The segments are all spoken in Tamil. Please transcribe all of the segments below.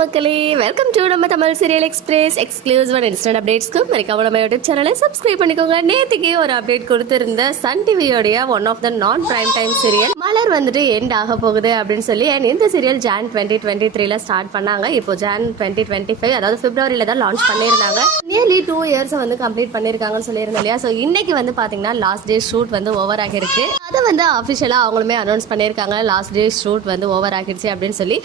மக்களே வெல்கம் டு நம்ம Tamil serial express exclusive instant அப்டேட்ஸ்க்கு மறக்காம நம்ம யூடியூப் சேனலை சப்ஸ்கிரைப் பண்ணிக்கோங்க. நேற்றுக்கே ஒரு அப்டேட் கொடுத்திருந்த Sun டிவியோடைய one of the non prime time serial மலர் வந்துட்டு எண்ட் ஆக போகுது அப்படின்னு சொல்லி அண்ட் இந்த சீரியல் ஜான் டுவெண்ட்டி டுவெண்ட்டி த்ரீல ஸ்டார்ட் பண்ணாங்க. இப்போ ஜான் டுவெண்ட்டி டுவெண்ட்டி ஃபைவ் அதாவது பிப்ரவரியில தான் லான்ச் பண்ணியிருந்தாங்க. நியர்லி டூ இயர்ஸ் வந்து கம்ப்ளீட் பண்ணியிருக்காங்கன்னு சொல்லியிருந்தேன் இல்லையா? ஸோ இன்னைக்கு வந்து பாத்தீங்கன்னா லாஸ்ட் டே ஷூட் வந்து ஓவர் ஆகிருக்கு அதை வந்து அஃபிஷியலாக அவங்களுமே அனௌன்ஸ் பண்ணியிருக்காங்க. லாஸ்ட் டே ஷூட் வந்து ஓவர் ஆகிடுச்சு அப்படின்னு சொல்லி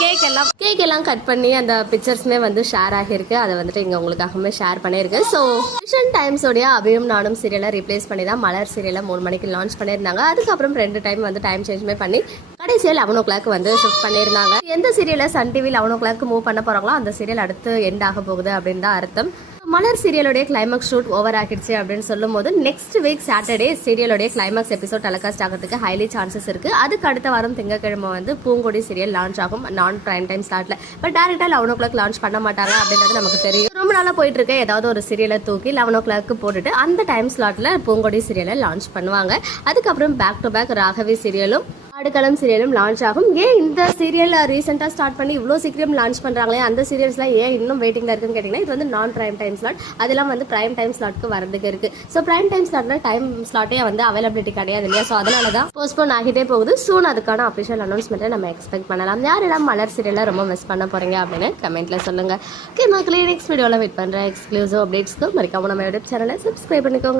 கேக் எல்லாம் கேக் எல்லாம் கட் பண்ணி அந்த பிக்சர்ஸ்மே வந்து ஷேர் ஆகியிருக்கு. அதை வந்துட்டு இங்கே உங்களுக்காகவே ஷேர் பண்ணியிருக்கேன் ஸோ விஷன் டைம்ஸோடைய அபியும் நானும் சீரியலை ரீப்ளேஸ் பண்ணி தான் மலர் சீரியலை மூணு மணிக்கு லான்ச் பண்ணியிருந்தாங்க. அதுக்கப்புறம் ரெண்டு டைம் வந்து டைம் சேஞ்சுமே பண்ணி கடைசியில் லெவன் ஓ கிளாக் வந்து ஷிஃப்ட் பண்ணியிருந்தாங்க. எந்த சீரியலை Sun TV eleven o'clock move பண்ண போகிறாங்களோ அந்த சீரியல் அடுத்து எண்ட் ஆக போகுது அப்படின்னு தான் அர்த்தம். மலர் சீரியலுடைய கிளைமேக்ஸ் ஷூட் ஓவர் ஆகிடுச்சு அப்படின்னு சொல்லும் போது நெக்ஸ்ட் வீக் சாட்டர்டே சீரியலுடைய கிளைமேக்ஸ் எபிசோட் டெலிகாஸ்ட் ஆகிறதுக்கு ஹைலி சான்சஸ் இருக்கு. அதுக்கு அடுத்த வாரம் திங்கக்கிழமை வந்து பூங்கொடி சீரியல் லான்ச் ஆகும். நான் பிரைம் டைம் ஸ்லாட்ல பட் டேரக்டா லெவன் ஓ கிளாக் லான்ச் பண்ண மாட்டாங்க அப்படின்றது நமக்கு தெரியும். ரொம்ப நாளா போயிட்டு இருக்க ஏதாவது ஒரு சீரியலை தூக்கி லெவன் ஓ கிளாக் போட்டுட்டு அந்த டைம் ஸ்லாட்ல பூங்கொடி சீரியலை லான்ச் பண்ணுவாங்க. அதுக்கப்புறம் பேக் டு பேக் ராகவி சீரியலும் ஆடுகளம் சீரியலும் லான்ச் ஆகும். ஏன் இந்த சீரியல் ரீசெண்டாக ஸ்டார்ட் பண்ணி இவ்வளோ சீக்கிரம் லான்ச் பண்ணுறாங்களே அந்த சீரியல்ஸ்லாம் ஏன் இன்னும் வெயிட்டிங்கில் இருக்குன்னு கேட்டிங்கன்னா இது வந்து நான் பிரைம் டைம் ஸ்லாட் அதெல்லாம் வந்து பிரைம் டைம் ஸ்லாட்க்கு வரதுக்கு இருக்குது ஸோ பிரைம் டைம் ஸ்லாட்ல டைம் ஸ்லாட்டே வந்து அவைலபிலிட்டி கிடையாது இல்லையா? ஸோ அதனால தான் போஸ்ட்போன் ஆகிட்டே போகுது. சூன் அதுக்கான அஃபிஷியல் அனௌன்ஸ்மெண்ட்டை நம்ம எக்ஸ்பெக்ட் பண்ணலாம். யாரெல்லாம் மலர் சீரியலை ரொம்ப மிஸ் பண்ண போகிறீங்க அப்படின்னு கமெண்ட்டில் சொல்லுங்கள் ஓகே மக்களே நெக்ஸ்ட் வீடியோவில் வெயிட் பண்ணுறேன் எக்ஸ்க்ளூசிவ் அப்டேட்ஸ்க்கு மறக்காம நம்ம யூடியூப் சேனலை சப்ஸ்கிரைப் பண்ணிக்கோங்க.